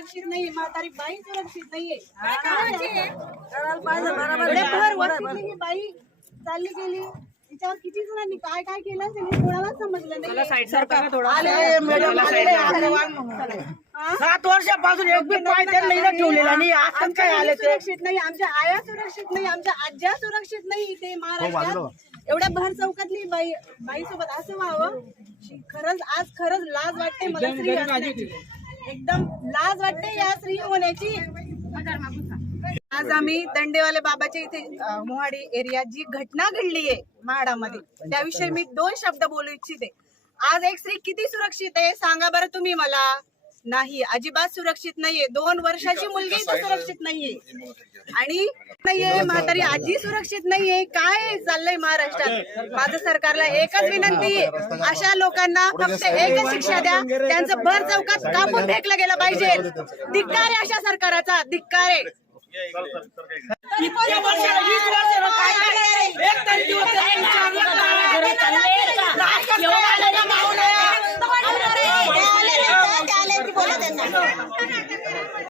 सुरक्षित नाहीये, म्हातारी बाई सुरक्षित नाहीये. बाई चालली गेली, तिच्यावर किती जणांनी काय काय केलं असेल हे कोणालाच समजलं नाही. 7 वर्षापासून एक बी पाय त्यांना इथं ठेवलेला नाही. आज काय आले ते सुरक्षित नाही, आमच्या आया सुरक्षित नाही, आमच्या आज्या सुरक्षित नाही. इथे महाराष्ट्रात एवढ्या भर चौकातली बाई सोबत असं व्हावं, खरंच आज खरंच लाज वाटते मला स्त्री असण्याची. एकदम लाज वाटते या स्त्री होण्याची. आज आम्ही दंडेवाले बाबाच्या इथे मोहाडी एरियात जी घटना घडली आहे म्हाडामध्ये, त्याविषयी मी 2 शब्द बोलू इच्छिते. आज एक स्त्री किती सुरक्षित आहे सांगा बरं तुम्ही मला. नाही, अजिबात सुरक्षित नाहीये. 2 वर्षाची मुलगी तर सुरक्षित नाहीये, आणि नाहीये म्हातारी आजी सुरक्षित नाहीये. काय चाललंय महाराष्ट्रात? माझं सरकारला एकच विनंती आहे, अशा लोकांना फक्त एकच शिक्षा द्या, त्यांचं भर चौकात कापून फेकलं गेलं पाहिजे. धिक्कार आहे अशा सरकाराचा, धिक्कार आहे. इतक्या वर्षाला 20